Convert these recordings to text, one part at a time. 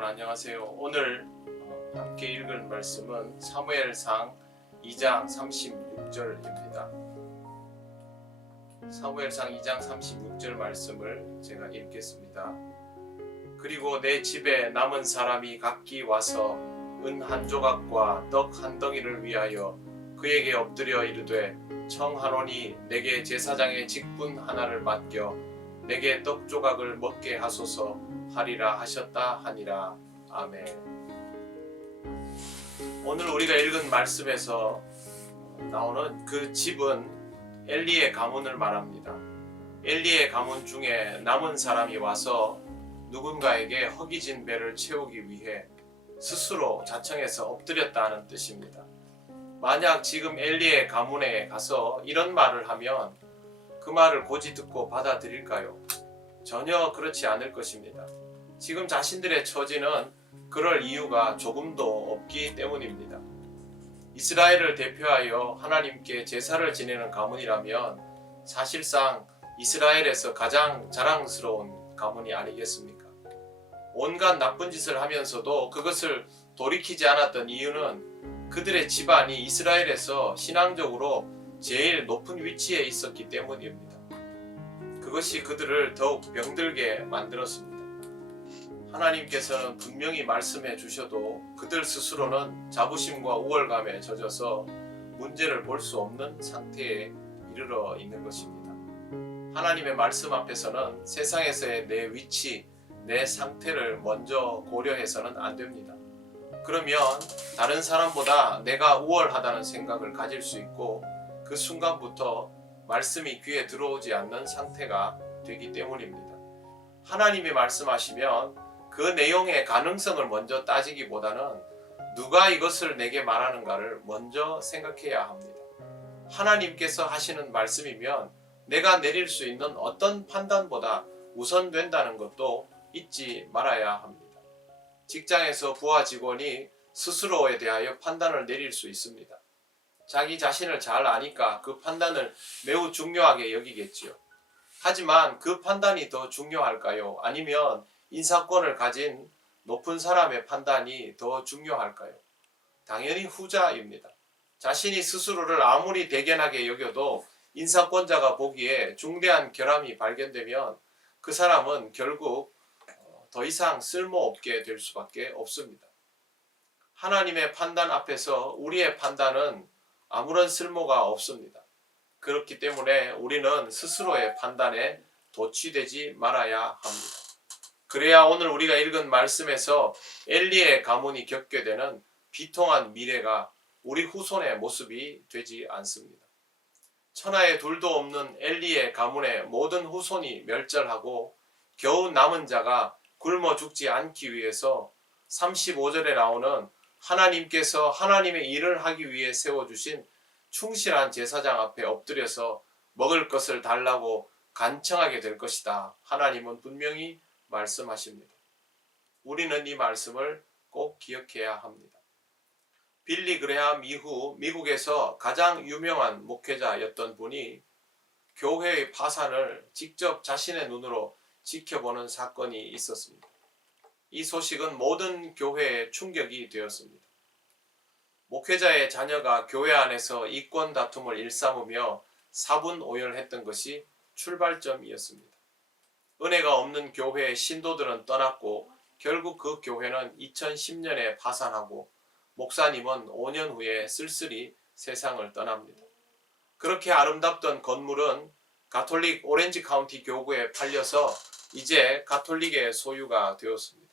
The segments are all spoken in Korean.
여러분 안녕하세요. 오늘 함께 읽을 말씀은 사무엘상 2장 36절입니다. 사무엘상 2장 36절 말씀을 제가 읽겠습니다. 그리고 내 집에 남은 사람이 각기 와서 은 한 조각과 떡 한 덩이를 위하여 그에게 엎드려 이르되 청하노니 내게 제사장의 직분 하나를 맡겨 내게 떡 조각을 먹게 하소서 하리라 하셨다 하니라. 아멘. 오늘 우리가 읽은 말씀에서 나오는 그 집은 엘리의 가문을 말합니다. 엘리의 가문 중에 남은 사람이 와서 누군가에게 허기진 배를 채우기 위해 스스로 자청해서 엎드렸다는 뜻입니다. 만약 지금 엘리의 가문에 가서 이런 말을 하면 그 말을 고지 듣고 받아들일까요? 전혀 그렇지 않을 것입니다. 지금 자신들의 처지는 그럴 이유가 조금도 없기 때문입니다. 이스라엘을 대표하여 하나님께 제사를 지내는 가문이라면 사실상 이스라엘에서 가장 자랑스러운 가문이 아니겠습니까? 온갖 나쁜 짓을 하면서도 그것을 돌이키지 않았던 이유는 그들의 집안이 이스라엘에서 신앙적으로 제일 높은 위치에 있었기 때문입니다. 그것이 그들을 더욱 병들게 만들었습니다. 하나님께서는 분명히 말씀해 주셔도 그들 스스로는 자부심과 우월감에 젖어서 문제를 볼 수 없는 상태에 이르러 있는 것입니다. 하나님의 말씀 앞에서는 세상에서의 내 위치, 내 상태를 먼저 고려해서는 안 됩니다. 그러면 다른 사람보다 내가 우월하다는 생각을 가질 수 있고 그 순간부터 말씀이 귀에 들어오지 않는 상태가 되기 때문입니다. 하나님이 말씀하시면 그 내용의 가능성을 먼저 따지기보다는 누가 이것을 내게 말하는가를 먼저 생각해야 합니다. 하나님께서 하시는 말씀이면 내가 내릴 수 있는 어떤 판단보다 우선된다는 것도 잊지 말아야 합니다. 직장에서 부하 직원이 스스로에 대하여 판단을 내릴 수 있습니다. 자기 자신을 잘 아니까 그 판단을 매우 중요하게 여기겠지요. 하지만 그 판단이 더 중요할까요? 아니면 인사권을 가진 높은 사람의 판단이 더 중요할까요? 당연히 후자입니다. 자신이 스스로를 아무리 대견하게 여겨도 인사권자가 보기에 중대한 결함이 발견되면 그 사람은 결국 더 이상 쓸모없게 될 수밖에 없습니다. 하나님의 판단 앞에서 우리의 판단은 아무런 쓸모가 없습니다. 그렇기 때문에 우리는 스스로의 판단에 도취되지 말아야 합니다. 그래야 오늘 우리가 읽은 말씀에서 엘리의 가문이 겪게 되는 비통한 미래가 우리 후손의 모습이 되지 않습니다. 천하에 둘도 없는 엘리의 가문의 모든 후손이 멸절하고 겨우 남은 자가 굶어 죽지 않기 위해서 35절에 나오는 하나님께서 하나님의 일을 하기 위해 세워주신 충실한 제사장 앞에 엎드려서 먹을 것을 달라고 간청하게 될 것이다. 하나님은 분명히 말씀하십니다. 우리는 이 말씀을 꼭 기억해야 합니다. 빌리 그레함 이후 미국에서 가장 유명한 목회자였던 분이 교회의 파산을 직접 자신의 눈으로 지켜보는 사건이 있었습니다. 이 소식은 모든 교회에 충격이 되었습니다. 목회자의 자녀가 교회 안에서 이권 다툼을 일삼으며 사분오열했던 것이 출발점이었습니다. 은혜가 없는 교회의 신도들은 떠났고 결국 그 교회는 2010년에 파산하고 목사님은 5년 후에 쓸쓸히 세상을 떠납니다. 그렇게 아름답던 건물은 가톨릭 오렌지 카운티 교구에 팔려서 이제 가톨릭의 소유가 되었습니다.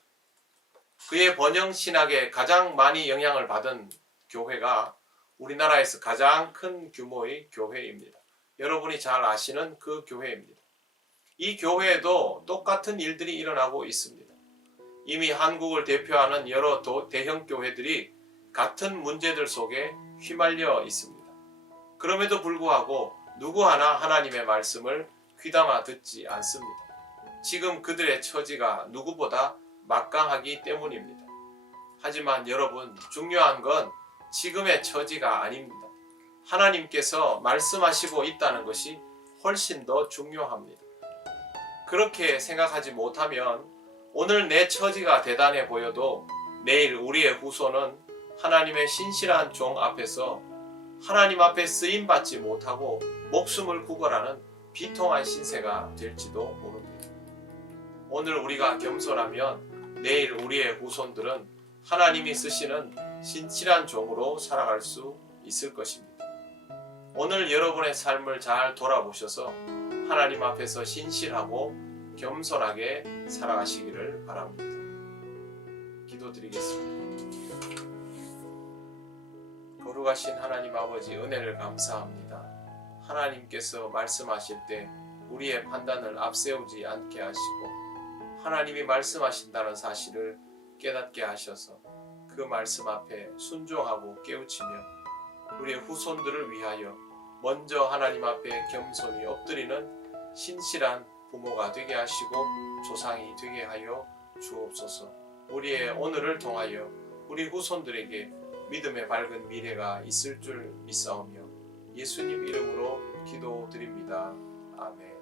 그의 번영 신학에 가장 많이 영향을 받은 교회가 우리나라에서 가장 큰 규모의 교회입니다. 여러분이 잘 아시는 그 교회입니다. 이 교회에도 똑같은 일들이 일어나고 있습니다. 이미 한국을 대표하는 여러 대형 교회들이 같은 문제들 속에 휘말려 있습니다. 그럼에도 불구하고 누구 하나 하나님의 말씀을 귀담아 듣지 않습니다. 지금 그들의 처지가 누구보다 막강하기 때문입니다. 하지만 여러분, 중요한 건 지금의 처지가 아닙니다. 하나님께서 말씀하시고 있다는 것이 훨씬 더 중요합니다. 그렇게 생각하지 못하면 오늘 내 처지가 대단해 보여도 내일 우리의 후손은 하나님의 신실한 종 앞에서 하나님 앞에 쓰임받지 못하고 목숨을 구걸하는 비통한 신세가 될지도 모릅니다. 오늘 우리가 겸손하면 내일 우리의 후손들은 하나님이 쓰시는 신실한 종으로 살아갈 수 있을 것입니다. 오늘 여러분의 삶을 잘 돌아보셔서 하나님 앞에서 신실하고 겸손하게 살아가시기를 바랍니다. 기도드리겠습니다. 거룩하신 하나님 아버지, 은혜를 감사합니다. 하나님께서 말씀하실 때 우리의 판단을 앞세우지 않게 하시고 하나님이 말씀하신다는 사실을 깨닫게 하셔서 그 말씀 앞에 순종하고 깨우치며 우리의 후손들을 위하여 먼저 하나님 앞에 겸손히 엎드리는 신실한 부모가 되게 하시고 조상이 되게 하여 주옵소서. 우리의 오늘을 통하여 우리 후손들에게 믿음의 밝은 미래가 있을 줄 믿사오며 예수님 이름으로 기도드립니다. 아멘.